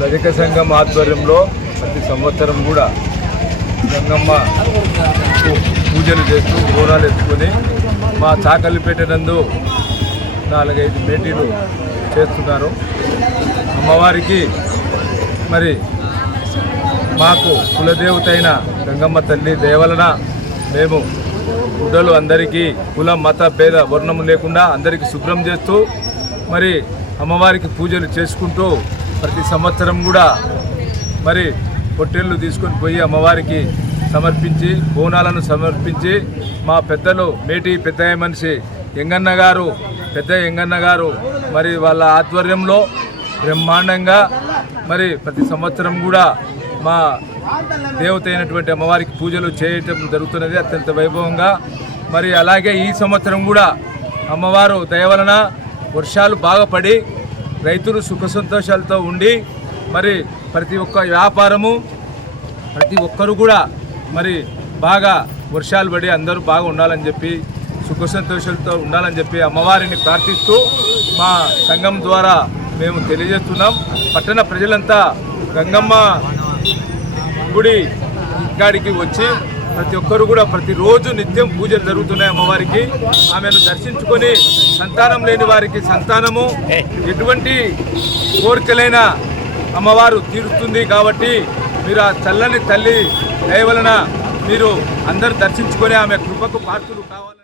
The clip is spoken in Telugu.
రజక సంఘం ఆధ్వర్యంలో ప్రతి సంవత్సరం కూడా గంగమ్మ పూజలు చేస్తూ బోనాలు ఎత్తుకొని మా చాకలిపేట నందు నాలుగైదు మేటీలు చేస్తున్నారు. అమ్మవారికి మరి మాకు కులదేవత అయిన గంగమ్మ తల్లి దేవలన మేము గుడ్డలు అందరికీ కులం మత భేద వర్ణము లేకుండా అందరికీ శుభ్రం చేస్తూ మరి అమ్మవారికి పూజలు చేసుకుంటూ ప్రతి సంవత్సరం కూడా మరి పొట్టేళ్ళు తీసుకొని పోయి అమ్మవారికి సమర్పించి బోనాలను సమర్పించి మా పెద్దలు మేటి పెద్దయ్య మనిషి ఎంగన్న గారు పెద్ద ఎంగన్న గారు మరి వాళ్ళ ఆధ్వర్యంలో బ్రహ్మాండంగా మరి ప్రతి సంవత్సరం కూడా మా దేవత అయినటువంటి అమ్మవారికి పూజలు చేయటం జరుగుతున్నది అత్యంత వైభవంగా. మరి అలాగే ఈ సంవత్సరం కూడా అమ్మవారు దయ వలన వర్షాలు బాగా పడి రైతులు సుఖ సంతోషాలతో ఉండి మరి ప్రతి ఒక్క వ్యాపారము ప్రతి ఒక్కరు కూడా మరి బాగా వర్షాలు పడి అందరూ బాగా ఉండాలని చెప్పి సుఖ సంతోషాలతో ఉండాలని చెప్పి అమ్మవారిని ప్రార్థిస్తూ మా సంఘం ద్వారా మేము తెలియజేస్తున్నాం. పట్టణ ప్రజలంతా గంగమ్మ గుడి ఇక్కడికి వచ్చి ప్రతి ఒక్కరు కూడా ప్రతిరోజు నిత్యం పూజలు జరుగుతున్నాయి అమ్మవారికి. ఆమెను దర్శించుకొని సంతానం లేని వారికి సంతానము. ఎటువంటి కోరికలైనా అమ్మవారు తీరుస్తుంది కాబట్టి మీరు ఆ చల్లని తల్లి దయ వలన మీరు అందరు దర్శించుకొని ఆమె కృపకు పాత్రలు కావాలి